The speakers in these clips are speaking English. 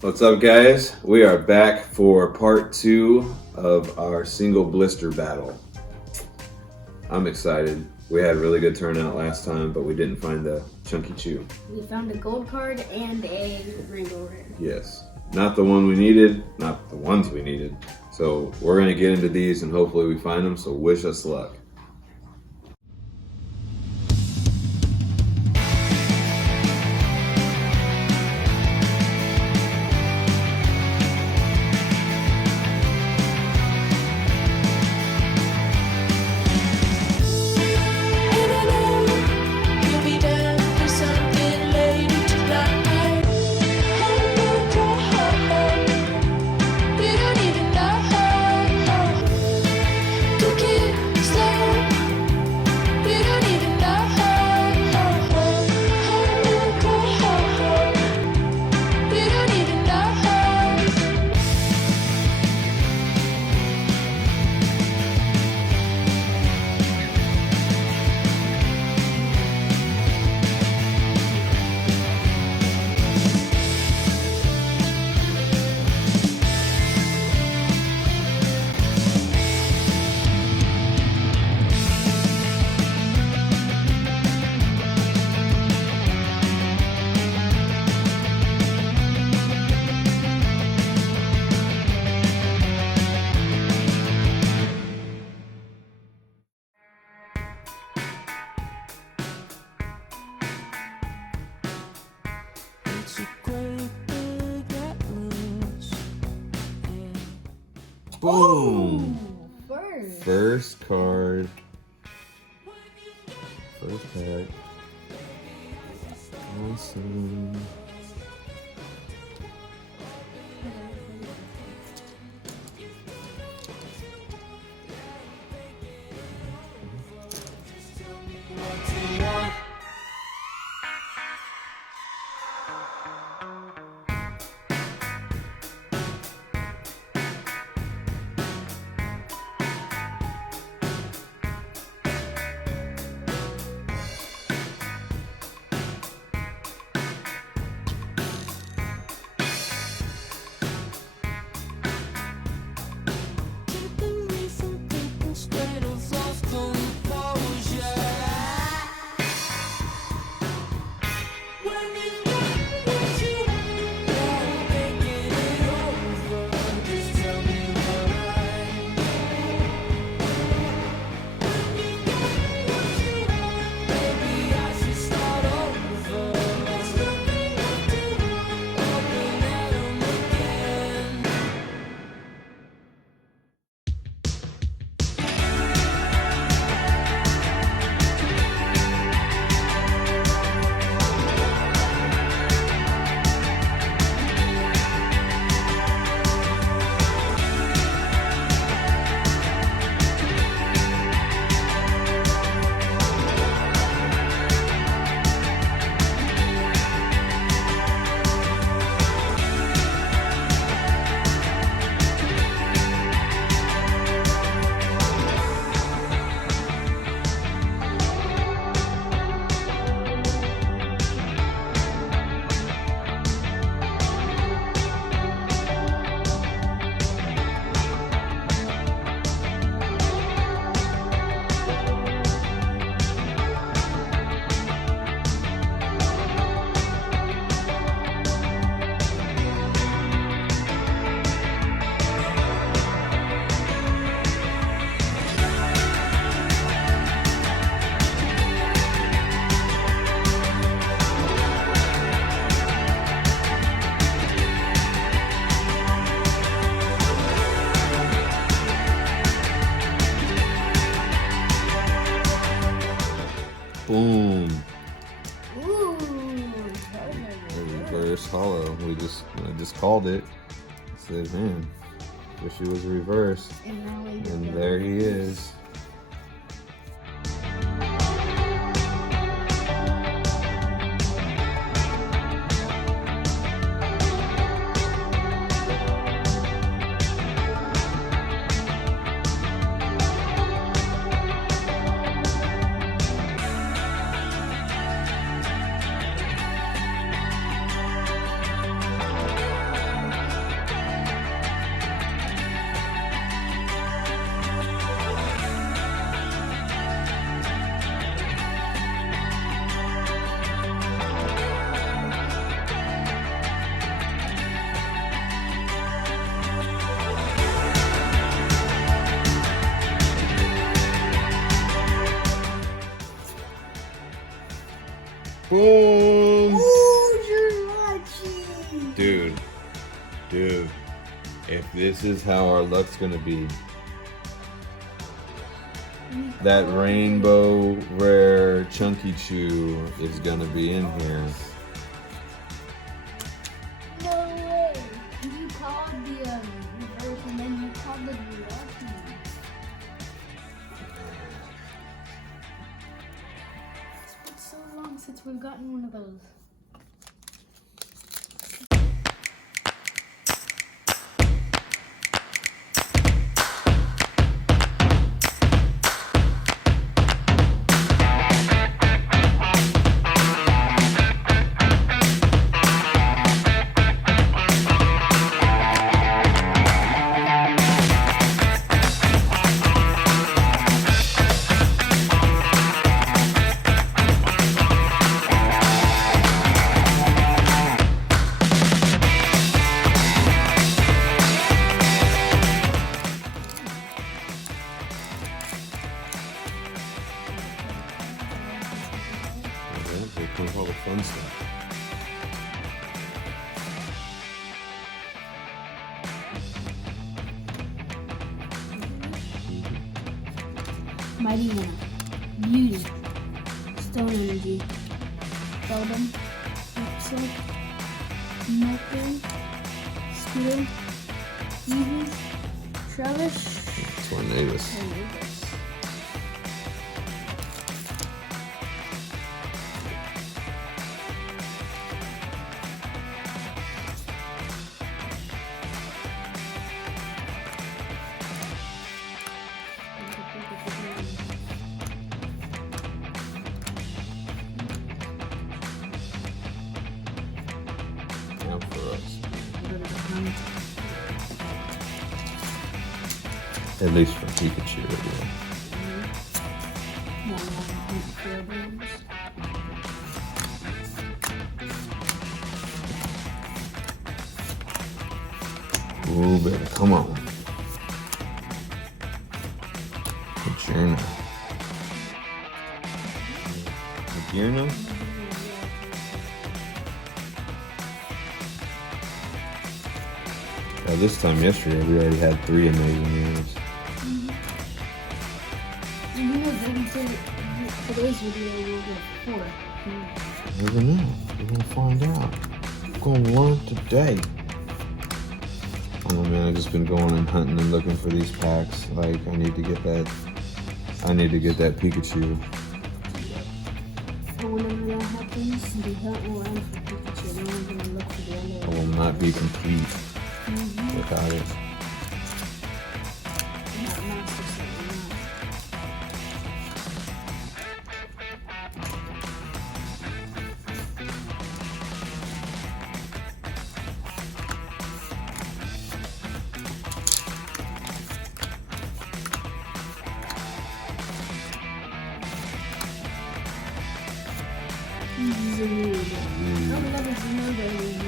What's up, guys? We are back for part 2 of our single blister battle. I'm excited. We had a really good turnout last time, but we didn't find the chunky chew. We found a gold card and a rainbow rare. Yes, not the one we needed, not the ones we needed. So we're going to get into these and hopefully we find them, so wish us luck. Boom! First card. First pack. Awesome. Boom. Ooh. The reverse hollow. I just called it. I said, man, wish it was reversed. And there he is. Boom! Oh, you're watching. Dude, if this is how our luck's gonna be, that rainbow rare chunky chew is gonna be in here. No way. You called the reverse and then you called the lucky. It's been so long since we've gotten one of those. They come with all the fun stuff. Mighty One, Beauty, Stone Energy, Seldom, Pixel, Nothing, Spear, Eevee, Travis, Tornadoes. Tornadoes. Now for us. At least for Pikachu, yeah. Ooh, baby, come on. Adjourno. Adjourno? This time yesterday, we already had 3 amazing units. You know, today's video will get 4. Never know. We're gonna find out. We're gonna learn today. Oh man, I've just been going and hunting and looking for these packs. Like, I need to get that. I need to get that Pikachu. But whenever that happens, the hunt will end for Pikachu. Then we're gonna look for the I other will not be complete without it. not Master Sword, not. I'll never remember any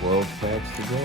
12 packs to go.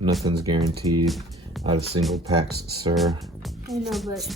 Nothing's guaranteed out of single packs, sir. I know, but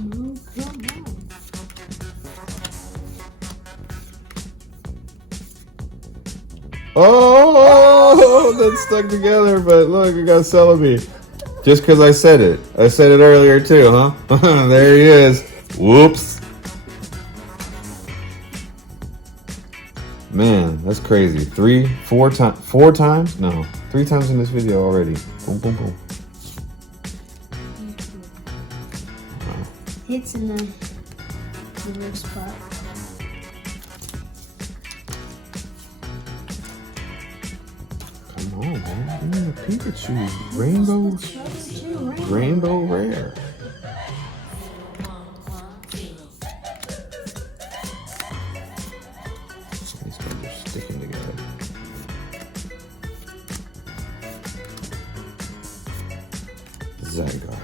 no, come on. Oh, that's stuck together, but look, it got Celebi. Just because I said it. I said it earlier too, huh? There he is. Whoops. Man, that's crazy. 4 times? No, 3 times in this video already. Boom, boom, boom. Hits in the reverse spot. Come on, man. Give me the Pikachu. Rainbow rare. These guys are sticking together. Zygar.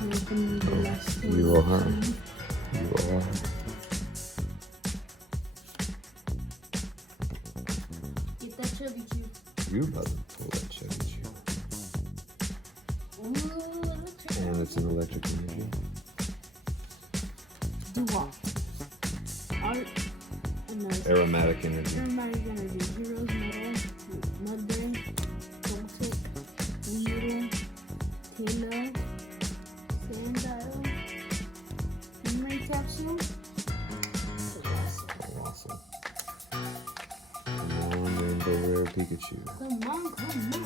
Open the last one. You are. You are. Get that chubby chew. You about to pull that Chevy Chew. Ooh, electric. And it's an electric energy. Dewalt. Art. Another. Aromatic energy. Aromatic energy. Heroes Metal. Mudbray. Celtic. Weedle. Taylor. Sandile. Memory Capsule. Colossal. Come on, Rainbow Rare Pikachu. Come on, come on.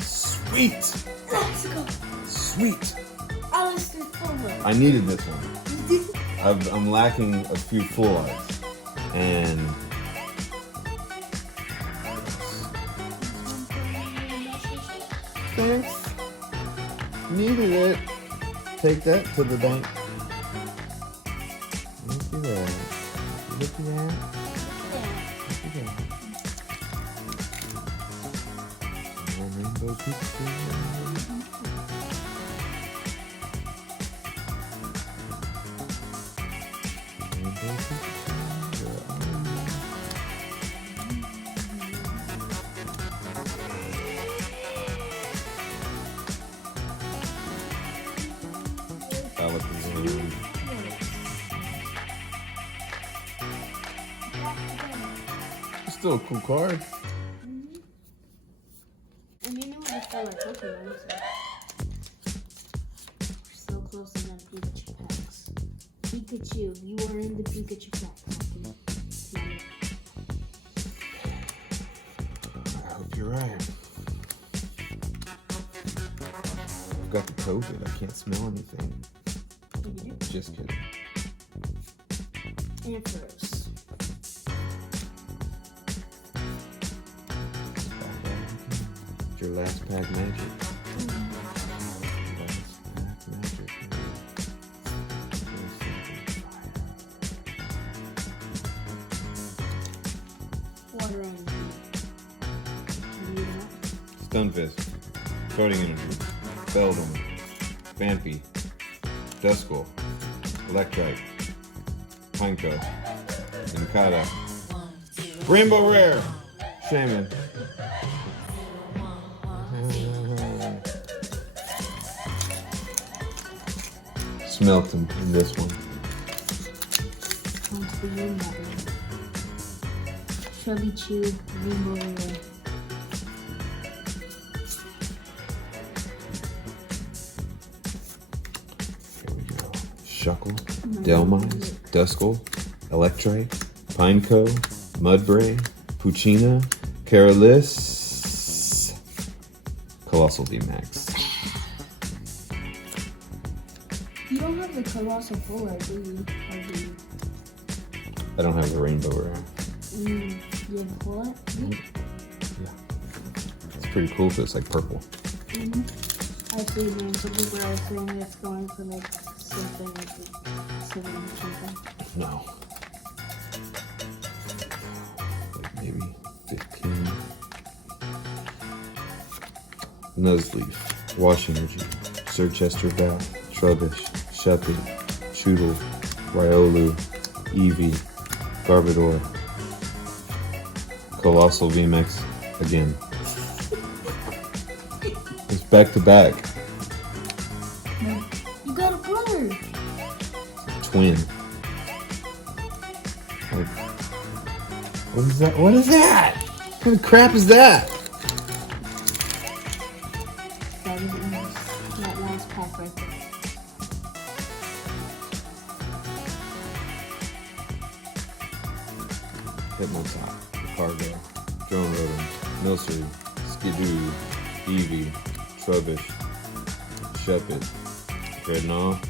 Sweet! Let's go. Sweet! Blister Fuller. I needed this one. I'm lacking a few full arts. And thanks. Needed it. Take that to the bank. Look at that. Look at that. Look at that. More Rainbow Pikachu. Rainbow Pikachu. Where are you? Alakazam. It's still a cool card. And you knew what the color Pokemon, so we're so close to them Pikachu packs. Pikachu, you are in the Pikachu packs. I hope you're right. I've got the COVID. I can't smell anything. Just kidding. And first. It's your last pack magic. Last pack magic. Water energy. Stunfisk. Coating energy. Beldum. Vampy. Duskull. Electrite. Pineco. Incada. Rainbow Rare. Shaman. Smelt him in this one. Comes for you, mother. Chubby Chew, Rainbow Rare. Here we go. Shuckle, Delmise, Duskull, Electrite, Pineco, Mudbray, Puccina, Caralis, Colossal VMAX. You don't have the Colossal Fuller, do you? Or do you? I don't have the Rainbow Rare. You have a full art? Yeah. It's pretty cool because it's like purple. I see, man. Some people are saying it's going for like something like 7 or something. No. Like maybe 15. Nuzleaf, Wash Energy, Sir Chester Val, Trubbish, Shuppet, Choodle, Riolu, Eevee, Garbodor, Colossal VMAX again. It's back to back. You got a brother! Twin. Like, what is that? What is that? What kind of crap is that? That is in that last pack right there. Hitmontop, Cargo, Drone Rotom, Milcery, Skidoo, Eevee, Trubbish, Shuppet, Dreadnought,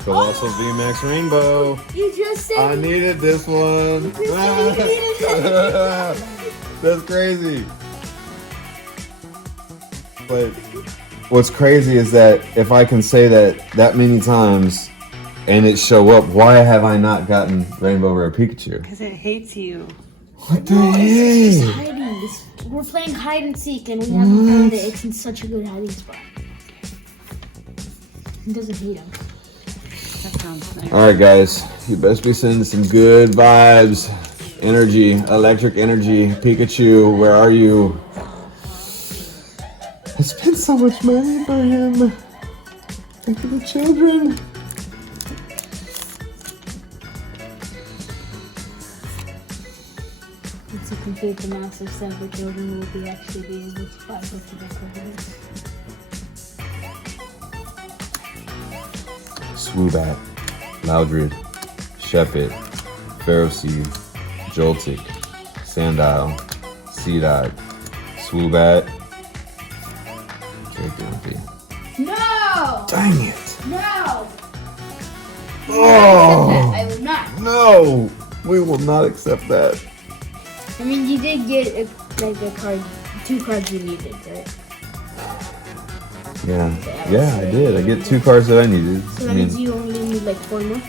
Colossal VMAX Rainbow. You just said I needed this one. You said you needed That's crazy. But what's crazy is that if I can say that many times and it show up, why have I not gotten Rainbow Rare Pikachu? Because it hates you. What the It's heck? hiding. We're playing hide and seek and we haven't found it. It's in such a good hiding spot. It doesn't hate us. That sounds nice. Alright guys, you best be sending some good vibes. Energy, electric energy. Pikachu, where are you? I spent so much money for him. And for the children. Once you complete the massive set for children, will be actually be able to buy both of their coordinates. Swoobat, Loudred, Shepherd, Ferroseed, Joltik, Sandile, Seedot, Swoobat, Dracompy. No! Dang it! No! Oh! I will not. No! We will not accept that. I mean, you did get a card, 2 cards you needed, right? Yeah, I did. I get 2 cards that I needed. So I that means mean, you only need like 4 more.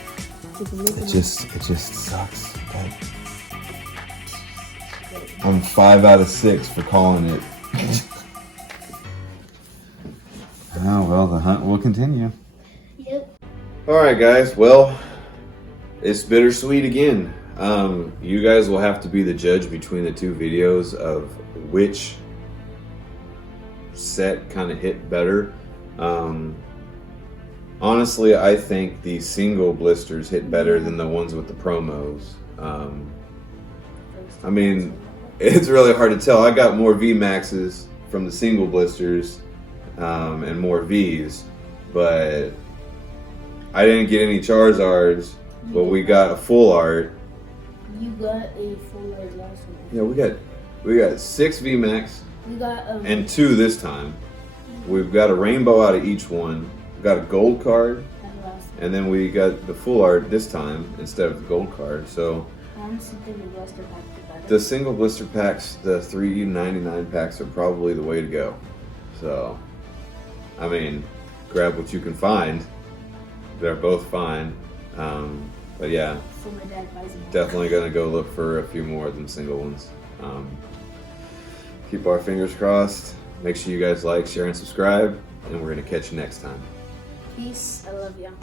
it just sucks. I'm 5 out of 6 for calling it. Oh well, the hunt will continue. Yep. All right, guys. Well, it's bittersweet again. You guys will have to be the judge between the 2 videos of which set kind of hit better. Honestly, I think the single blisters hit better than the ones with the promos. I mean, it's really hard to tell. I got more V Maxes from the single blisters and more Vs, but I didn't get any Charizards. But we got a full art. You got a full art last one. Yeah, we got 6 V Max. We got And 2 this time. We've got a rainbow out of each one. We've got a gold card, and then we got the full art this time instead of the gold card. So the single blister packs, the $3.99 packs, are probably the way to go. So, I mean, grab what you can find. They're both fine. But yeah, definitely gonna go look for a few more of them single ones. Keep our fingers crossed. Make sure you guys like, share, and subscribe, and we're gonna catch you next time. Peace. I love you.